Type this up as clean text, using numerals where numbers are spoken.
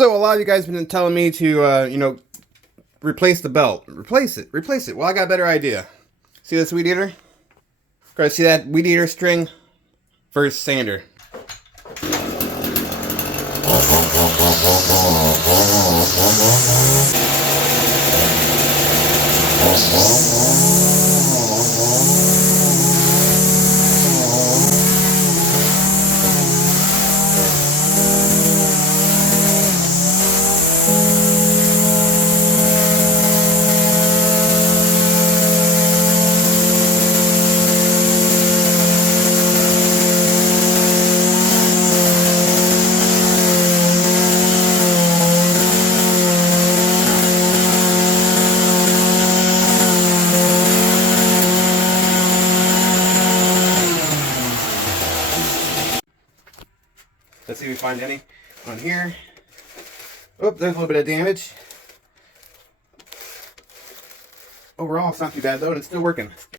So a lot of you guys have been telling me to, replace the belt. Replace it. Well, I got a better idea. See this weed eater? Guys, see that weed eater string? First sander. Let's see if we find any on here. Oh, there's a little bit of damage. Overall, it's not too bad though, and it's still working.